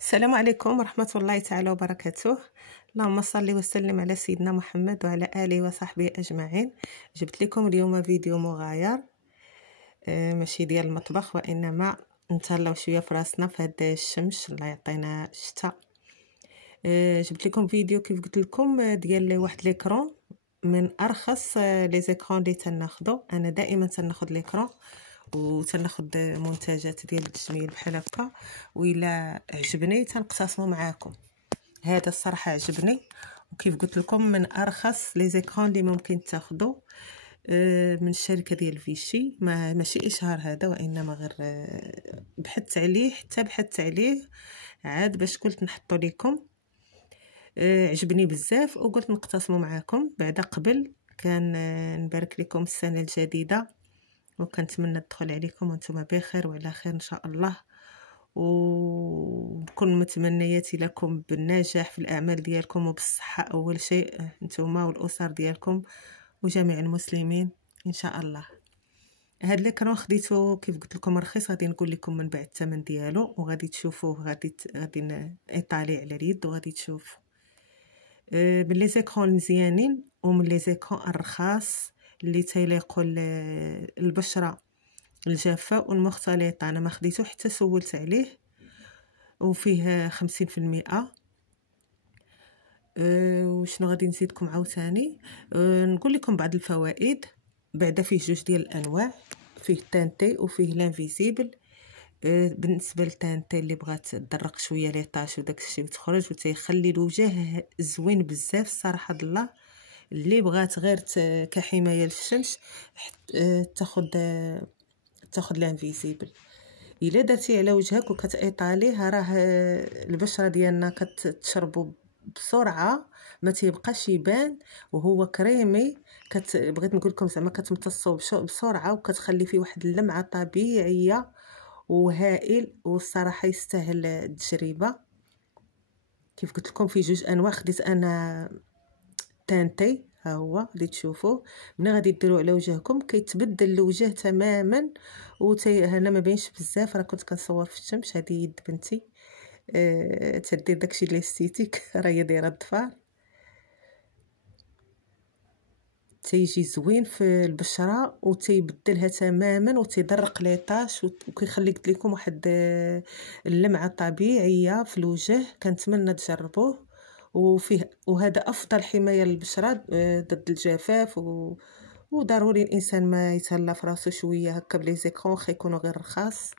السلام عليكم ورحمة الله تعالى وبركاته. اللهم صل وسلم على سيدنا محمد وعلى آله وصحبه أجمعين. جبت لكم اليوم فيديو مغاير، ماشي ديال المطبخ، وإنما نتهلاو شوية في راسنا في هاد الشمس، الله يعطينا الشتاء. جبت لكم فيديو كيف قلت لكم ديال واحد ليكرون من ارخص لي زيكرون اللي تناخذو. انا دائما تناخذ ليكرون وتناخذ منتجات ديال التجميل بحال هكا، وإلا عجبني تنقتسمو معاكم. هذا الصراحه عجبني، وكيف قلت لكم من ارخص لي زيكرون اللي ممكن تاخذو من الشركه ديال فيشي. ماشي اشهار هذا، وانما غير بحثت عليه، حتى بحثت عليه عاد باش قلت نحطو لكم. عجبني بزاف وقلت نقتسمو معاكم. بعد قبل كان نبارك لكم السنه الجديده، وكنتمنى تدخل عليكم وانتم بخير وعلى خير ان شاء الله، وبكل متمنياتي لكم بالنجاح في الاعمال ديالكم وبالصحه اول شيء، نتوما والاسر ديالكم وجميع المسلمين ان شاء الله. هاد ليكرون خديته كيف قلت لكم رخيص، غادي نقول لكم من بعد الثمن ديالو وغادي تشوفوه، غادي ايطالي على اليد وغادي تشوفوا من لي زيكرون مزيانين ومن لي زيكرون الرخاص اللي تيليقوا البشره الجافه والمختلطه. انا ما خديته حتى سولت عليه، وفيه 50%. وشنو غادي نزيدكم عاوتاني؟ نقول لكم بعض الفوائد. بعدا فيه جوج ديال الانواع، فيه تانتي وفيه لانفيزيبل. بالنسبه للتانتي اللي بغات تدرق شويه لي طاش وداك الشيء وتخرج وتيخلي الوجه زوين بزاف صراحه الله. اللي بغات غير كحمايه للشمس تاخذ لانفيزيبل. الا درتي على وجهك وكتايطاليه، راه البشره ديالنا كتشربو بسرعه، ما تيبقاش يبان، وهو كريمي. بغيت نقول لكم زعما كتمتصو بسرعه وكتخلي فيه واحد اللمعه طبيعيه وهائل، والصراحه يستاهل التجربه. كيف قلت لكم في جوج انواع، خديت انا تانتي، ها هو اللي تشوفوه. ملي غادي ديروه على وجهكم كيتبدل الوجه تماما، هنا ما بينش بزاف، راه كنت كنصور في الشمس. هذه يد بنتي تدير داكشي اللي ستيتيك راه هي دايره الضفار. تيجي زوين في البشره وتيبدلها تماما وتيدرق لي طاش وكيخلي قلت لكم واحد اللمعه طبيعيه في الوجه. كنتمنى تجربوه، وهذا افضل حمايه للبشره ضد الجفاف. وضروري الانسان ما يتهلا في راسو شويه هكا بلي زيكرون، خا يكونوا غير رخاص.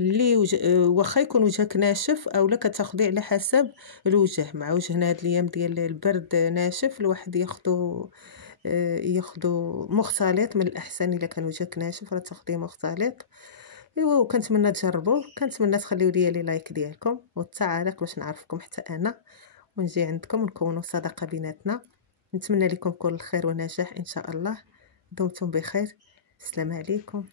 اللي واخا يكون وجهك ناشف او لا كتاخديه على حسب الوجه. مع وجهنا هاد الايام ديال البرد ناشف، الواحد ياخدو مختلط من الاحسن. الا كان وجهك ناشف راه تاخديه مختلط. ايوا، وكنتمنى تجربوه، كنتمنى تخليو لي لايك ديالكم والتعاليق باش نعرفكم حتى انا، ونجي عندكم ونكونوا صداقه بيناتنا. نتمنى لكم كل الخير والنجاح ان شاء الله. دمتم بخير. السلام عليكم.